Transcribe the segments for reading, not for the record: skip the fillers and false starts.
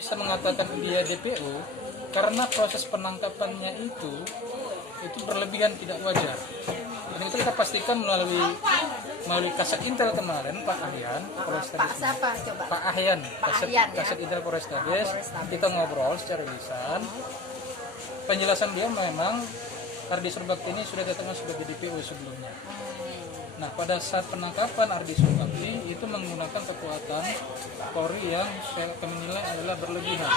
Bisa mengatakan dia DPO karena proses penangkapannya itu berlebihan, tidak wajar. Dan itu kita pastikan melalui Kasat Intel kemarin, Pak Ahyan, Pak siapa coba? Pak Ahyan, Ahyan, Kasat ya? Intel Polrestabes. Kita ngobrol secara lisan. Penjelasan dia memang Ardi Surbakti ini sudah datang sebagai DPO sebelumnya. Nah, pada saat penangkapan Ardi Surbakti itu menggunakan kekuatan Polri yang kami nilai adalah berlebihan.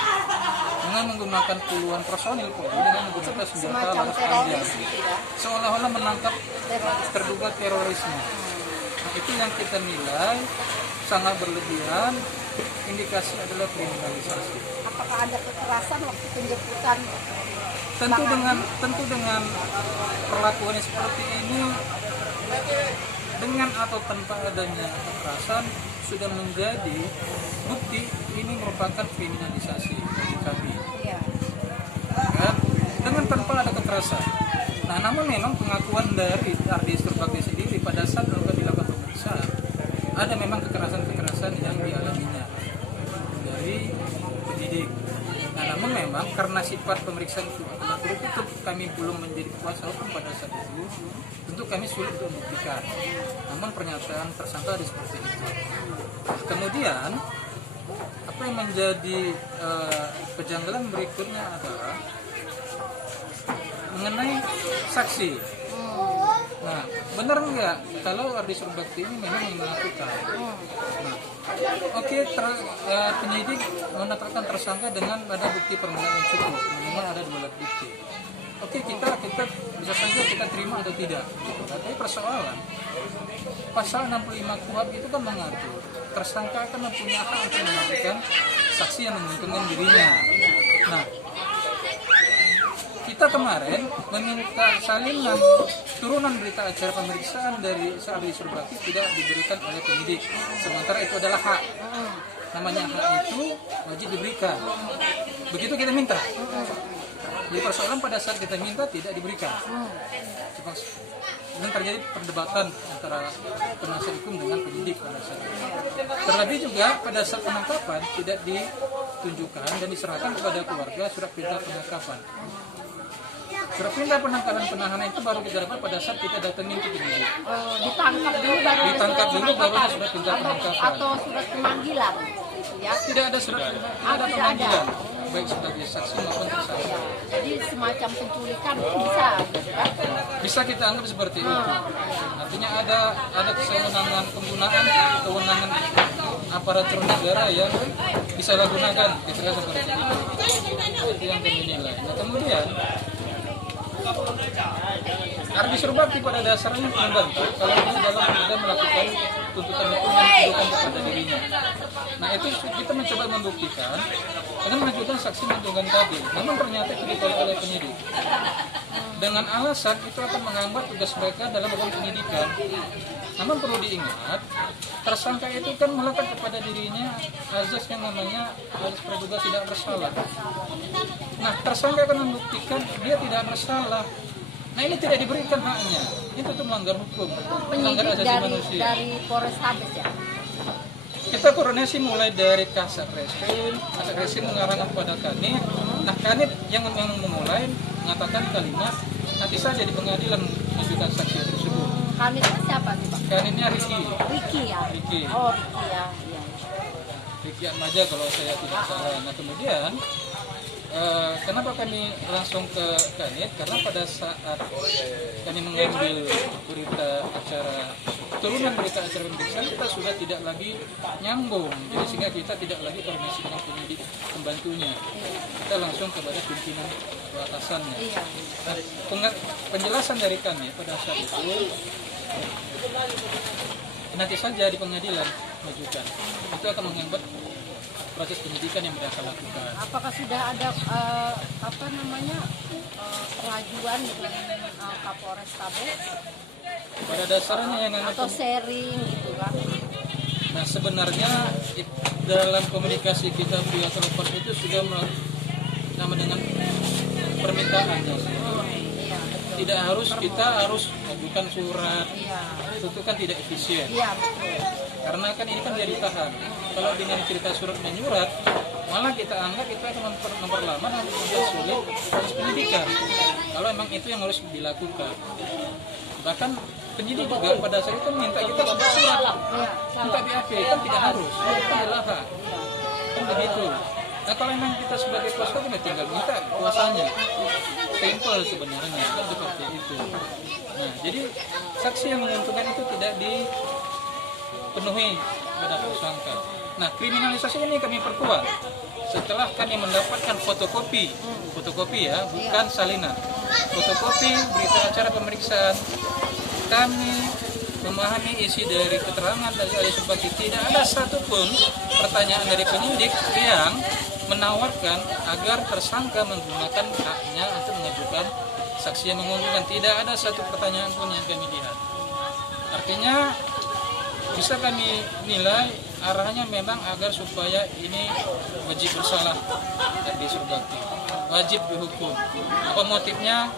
Dengan menggunakan puluhan personil Polri dengan menggunakan senjata laras panjang, gitu ya? seolah-olah menangkap terduga terorisme. Nah, itu yang kita nilai sangat berlebihan. Indikasi adalah kriminalisasi. Apakah ada kekerasan waktu penjemputan? Tentu dengan perlakuan yang seperti ini, dengan atau tanpa adanya kekerasan, sudah menjadi bukti ini merupakan kriminalisasi bagi kami. Iya. Kan? Dengan tanpa ada kekerasan. Nah, namun memang pengakuan dari Ardi Surbakti sendiri pada saat dilakukan pemeriksaan, ada memang kekerasan-kekerasan yang dialaminya dari penyidik. Nah, namun memang karena sifat pemeriksaan itu adalah tertutup, kami belum menjadi kuasa hukum pada saat itu, tentu kami sulit untuk membuktikan. Namun pernyataan tersangka ada seperti itu. Kemudian apa yang menjadi kejanggalan berikutnya adalah mengenai saksi. Nah, benar nggak kalau Ardi Surbakti ini memang melakukan? Nah, penyidik menetapkan tersangka dengan ada bukti permulaan yang cukup, minimal ada 2 alat bukti. Kita bisa saja kita terima atau tidak. Tapi persoalan pasal 65 KUHP itu kan mengatur tersangka akan mempunyai hak untuk mengajukan saksi yang menguntungkan dirinya. Nah, kita kemarin meminta salinan turunan berita acara pemeriksaan dari Ardi Surbakti tidak diberikan oleh penyidik. Sementara itu adalah hak. Namanya hak itu wajib diberikan. Begitu kita minta. Jadi persoalan pada saat kita minta tidak diberikan. Dan terjadi perdebatan antara penasihat hukum dengan penyidik pada saat itu. Terlebih juga pada saat penangkapan tidak ditunjukkan dan diserahkan kepada keluarga surat perintah penangkapan. Surat perintah penangkapan penahanan itu baru kita dapat pada saat kita datangin ke penyidik. Ditangkap dulu baru surat perintah penangkapan. Atau surat pemanggilan gitu ya? Tidak ada surat pemanggilan, baik sebagai saksi maupun tersangka. Jadi semacam penculikan bisa gitu kan? Bisa kita anggap seperti itu. Artinya ada kewenangan penggunaan kewenangan aparatur negara yang bisa dilakukan ketika seperti itu. Itu yang kami nilai. Nah, kemudian Ardi Surbakti pada dasarnya membantah kalau ini dalam kemudian melakukan tuntutan hukum yang dituduhkan kepada dirinya. Nah, itu kita mencoba membuktikan dengan mengajukan saksi menunjukkan tadi, namun ternyata itu ditolak oleh penyidik dengan alasan itu akan menghambat tugas mereka dalam melakukan penyidikan. Namun perlu diingat, tersangka itu kan melekat kepada dirinya azas yang namanya azas praduga tidak bersalah. Nah, tersangka akan membuktikan dia tidak bersalah. Nah, ini tidak diberikan haknya. Itu tuh melanggar hukum, melanggar asasi manusia. Dari Polrestabes ya? Kita koordinasi mulai dari Kasat Reskrim mengarahkan kepada Kanit. Nah, Kanit yang memulai mengatakan kalimat nanti saja di pengadilan menunjukkan saksi tersebut. Kanitnya siapa sih Pak? Kanitnya Ricky. Ricky ya? Ricky. Oh, Ricky ya. Iya. Ricky Atmaja kalau saya tidak salah. Nah, kemudian kenapa kami langsung ke Kanit? Karena pada saat kami mengambil turunan berita acara pemeriksaan, kita sudah tidak lagi nyambung, jadi sehingga kita tidak lagi koordinasi dengan penyidik pembantunya. Kita langsung kepada pimpinan atasannya. Nah, penjelasan dari kami pada saat itu nanti saja di pengadilan mengajukan. Itu akan menghambat proses penyidikan yang mereka lakukan. Apakah sudah ada perajuan dengan Kapolrestabes? Pada dasarnya yang atau sharing gitu kan? Nah, sebenarnya dalam komunikasi kita via telepon itu sudah sama dengan permintaannya. Iya, betul. Tidak harus kita harus mengajukan surat. Iya. Itu kan tidak efisien. Iya, betul. Karena kan ini kan dia ditahan. Kalau dengan cerita surat menyurat, malah kita anggap itu akan memperlama dan mempersulit proses penyidikan kalau emang itu yang harus dilakukan. Bahkan penyidik juga pada saat itu minta kita sebuah surat, minta BAP, kan tidak harus, itu adalah hak, kan begitu. Nah kalau memang kita sebagai kuasa kita tinggal minta kuasanya, simple sebenarnya, kan seperti itu. Nah jadi saksi yang menguntungkan itu tidak dipenuhi pada tersangka. Nah kriminalisasi ini kami perkuat setelah kami mendapatkan fotokopi ya, bukan salinan, fotokopi berita acara pemeriksaan. Kami memahami isi dari keterangan dari ahli subjektif, tidak ada satupun pertanyaan dari penyidik yang menawarkan agar tersangka menggunakan haknya untuk mengajukan saksi yang menguntungkan. Tidak ada satu pertanyaan pun yang kami lihat. Artinya bisa kami nilai arahnya memang agar supaya ini wajib bersalah dan disubjektif, wajib dihukum. Apa motifnya?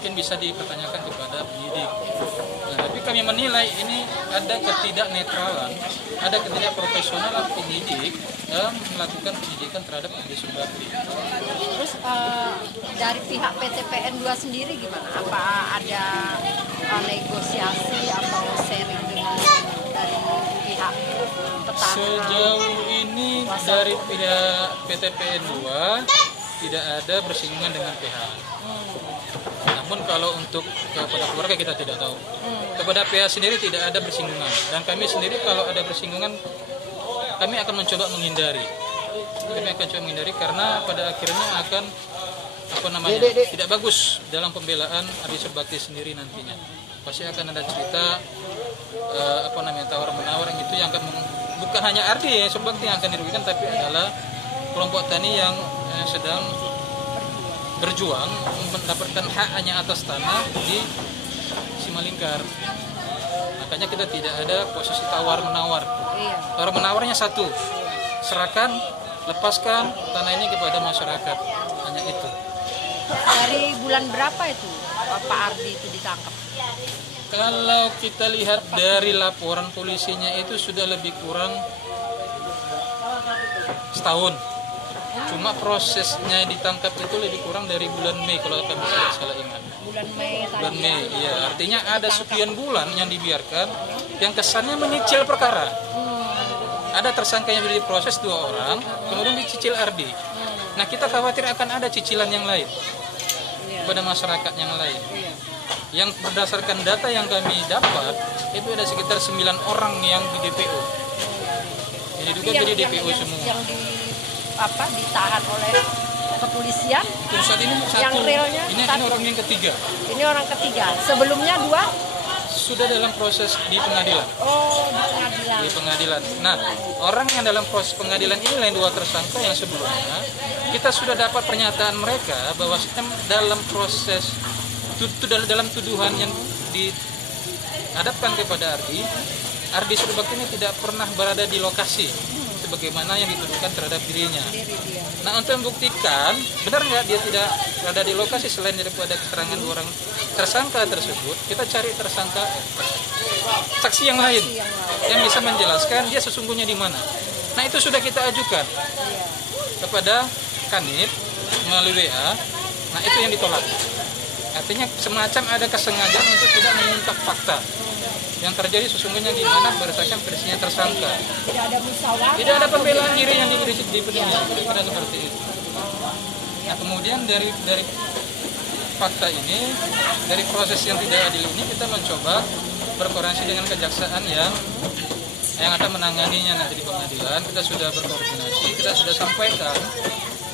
Mungkin bisa dipertanyakan kepada penyidik. Nah, tapi kami menilai ini ada ketidaknetralan, ada ketidakprofesionalan penyidik dalam melakukan penyidikan terhadap disubjektif. Terus dari pihak PTPN 2 sendiri gimana? Apa ada negosiasi atau sharing dengan dari pihak petahana? Sejauh ini dari pihak PTPN 2 tidak ada bersinggungan dengan PH. Namun kalau untuk kepada keluarga kita tidak tahu. Kepada PH sendiri tidak ada bersinggungan. Dan kami sendiri kalau ada bersinggungan, kami akan mencoba menghindari. Karena pada akhirnya akan tidak bagus dalam pembelaan Ardi Surbakti sendiri nantinya. Pasti akan ada cerita tawar-menawar yang itu yang akan bukan hanya Ardi Surbakti yang akan dirugikan, tapi adalah kelompok tani yang sedang berjuang mendapatkan haknya atas tanah di Simalingkar. Makanya kita tidak ada posisi tawar-menawar. Tawar-menawarnya satu, serahkan, lepaskan tanah ini kepada masyarakat. Hanya itu. Dari bulan berapa itu Pak Ardi itu ditangkap? Kalau kita lihat dari laporan polisinya itu sudah lebih kurang setahun. Cuma prosesnya ditangkap itu lebih kurang dari bulan Mei kalau kami tidak salah ingat. Bulan Mei tadi. Bulan Mei, iya. Artinya ada sekian bulan yang dibiarkan yang kesannya menyicil perkara. Ada tersangka yang sudah diproses 2 orang, kemudian dicicil Ardi. Nah kita khawatir akan ada cicilan yang lain pada masyarakat yang lain. Yang berdasarkan data yang kami dapat itu ada sekitar 9 orang yang di DPO. Jadi juga jadi DPO semua. Yang ditahan oleh kepolisian. Untuk saat ini satu. Yang realnya ini orang yang ketiga. Ini orang ketiga. Sebelumnya 2 sudah dalam proses di pengadilan. Oh, di pengadilan. Di pengadilan. Nah, orang yang dalam proses pengadilan ini lain 2 tersangka yang sebelumnya kita sudah dapat pernyataan mereka bahwa dalam proses dalam tuduhan yang dihadapkan kepada Ardi Surbakti ini tidak pernah berada di lokasi sebagaimana yang dituduhkan terhadap dirinya. Nah, untuk membuktikan benar nggak dia tidak berada di lokasi selain daripada keterangan 2 orang tersangka tersebut, kita cari tersangka saksi yang lain yang bisa menjelaskan dia sesungguhnya di mana. Nah, itu sudah kita ajukan kepada Kanit melalui WA. Nah, itu yang ditolak. Artinya semacam ada kesengajaan untuk tidak mengungkap fakta yang terjadi sesungguhnya di mana berdasarkan versinya tersangka. Tidak ada musyawarah. Tidak ada pembelaan diri yang dipenuhi pada seperti itu. Nah, kemudian dari fakta ini, dari proses yang tidak adil ini kita mencoba berkoordinasi dengan kejaksaan yang akan menanganinya nanti di pengadilan. Kita sudah berkoordinasi, kita sudah sampaikan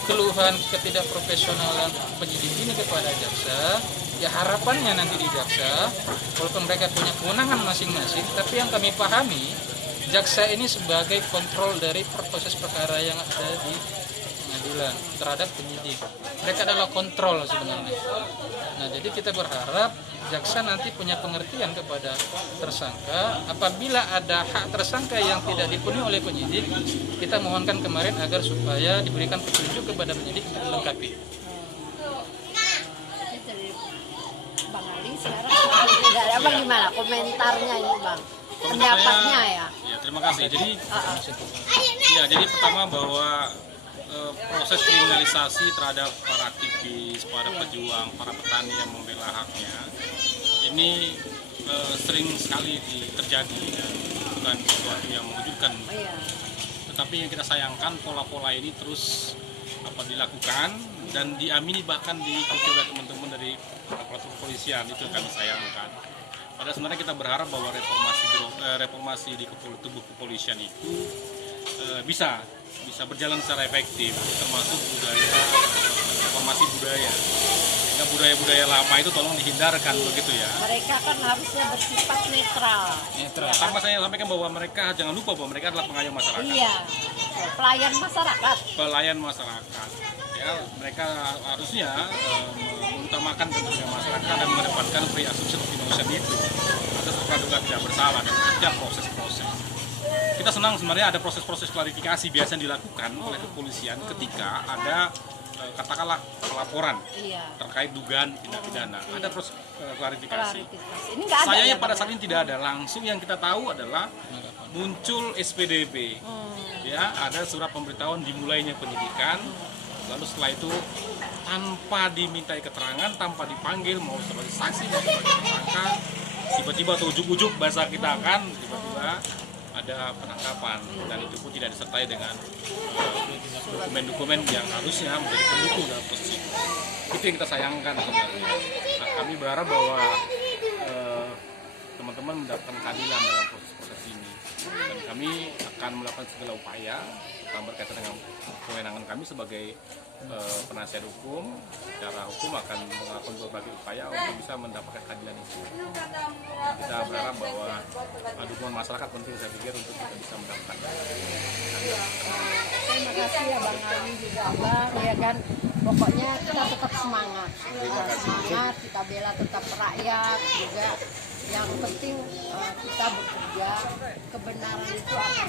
keluhan ketidakprofesionalan penyidik ini kepada jaksa. Ya harapannya nanti di jaksa, walaupun mereka punya kewenangan masing-masing, tapi yang kami pahami, jaksa ini sebagai kontrol dari proses perkara yang ada di pengadilan terhadap penyidik. Mereka adalah kontrol sebenarnya. Nah, jadi kita berharap jaksa nanti punya pengertian kepada tersangka. Apabila ada hak tersangka yang tidak dipenuhi oleh penyidik, kita mohonkan kemarin agar supaya diberikan petunjuk kepada penyidik untuk melengkapi. Bang Ali sekarang bagaimana komentarnya ini Bang? Pendapatnya ya? Ya, Terima kasih. Jadi, jadi pertama bahwa proses kriminalisasi terhadap para aktivis, para pejuang, para petani yang membela haknya ini sering sekali terjadi dan bukan sesuatu yang mengejutkan. Tetapi yang kita sayangkan pola-pola ini terus dilakukan dan diamini bahkan diikuti oleh teman-teman dari aparatur kepolisian. Itu kami sayangkan. Padahal sebenarnya kita berharap bahwa reformasi di tubuh kepolisian itu bisa berjalan secara efektif, termasuk reformasi budaya. Sehingga budaya-budaya lama itu tolong dihindarkan begitu ya. Mereka kan harusnya bersifat netral. Sama saya sampaikan bahwa mereka jangan lupa bahwa mereka adalah pengayom masyarakat. Iya, pelayan masyarakat. Pelayan masyarakat. Ya, mereka harusnya mengutamakan kepentingan masyarakat dan mengedepankan free assumption of innocence itu atas praduga tidak bersalah dan setiap proses-proses. Kita senang sebenarnya ada proses-proses klarifikasi biasa dilakukan oleh kepolisian ketika ada katakanlah pelaporan terkait dugaan tindak pidana. Ada proses klarifikasi. Ini nggak ada. Sayangnya pada saat ini tidak ada. Langsung yang kita tahu adalah muncul SPDP. Ya, ada surat pemberitahuan dimulainya penyidikan. Lalu setelah itu tanpa dimintai keterangan, tanpa dipanggil mau sebagai saksi mau sebagai tersangka, tiba-tiba atau ujuk-ujuk bahasa kita kan tiba-tiba ada penangkapan dan itu pun tidak disertai dengan dokumen-dokumen yang harusnya menjadi pendukung dalam proses itu. Itu yang kita sayangkan sebenarnya. Nah, kami berharap bahwa teman-teman mendapatkan keadilan dalam proses ini dan kami akan melakukan segala upaya berkaitan dengan kewenangan kami sebagai penasihat hukum. Secara hukum akan melakukan berbagai upaya untuk bisa mendapatkan keadilan itu. Kita berharap bahwa dukungan masyarakat penting saya pikir untuk kita bisa mendapatkan keadilan. Terima kasih ya Bang Ali juga Bang ya kan. Pokoknya kita tetap semangat. Kita bela tetap rakyat juga. Yang penting kita bekerja, kebenaran itu akan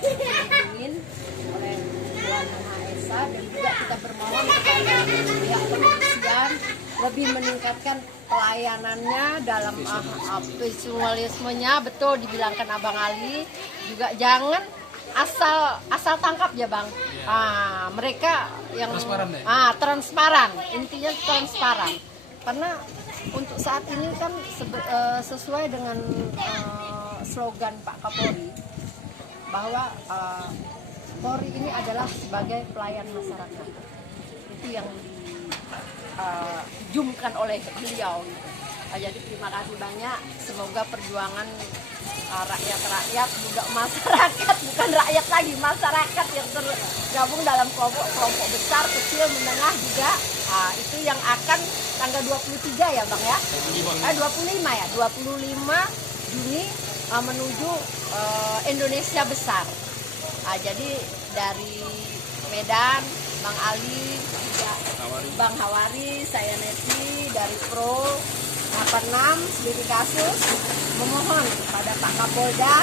dilindungi oleh Tuhan Yang Maha Esa dan juga kita bermohon kepada pihak kepolisian lebih meningkatkan pelayanannya dalam visualismenya. Betul dibilangkan Abang Ali juga jangan asal tangkap ya Bang. Mereka yang transparan, intinya transparan. Karena untuk saat ini kan sesuai dengan slogan Pak Kapolri bahwa Polri ini adalah sebagai pelayan masyarakat. Itu yang dijumkan oleh beliau. Jadi terima kasih banyak. Semoga perjuangan rakyat-rakyat juga masyarakat, bukan rakyat lagi, masyarakat yang tergabung dalam kelompok besar, kecil, menengah juga. Itu yang akan tanggal 23 ya Bang ya? 25 ya, 25 Juni menuju Indonesia besar. Jadi dari Medan, Bang Ali, juga Bang Hawari, saya Neti dari Pro 86 Selidiki Kasus memohon kepada Pak Kapolda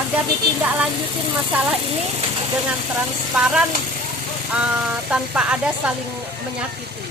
agar ditindaklanjutin masalah ini dengan transparan tanpa ada saling menyakiti.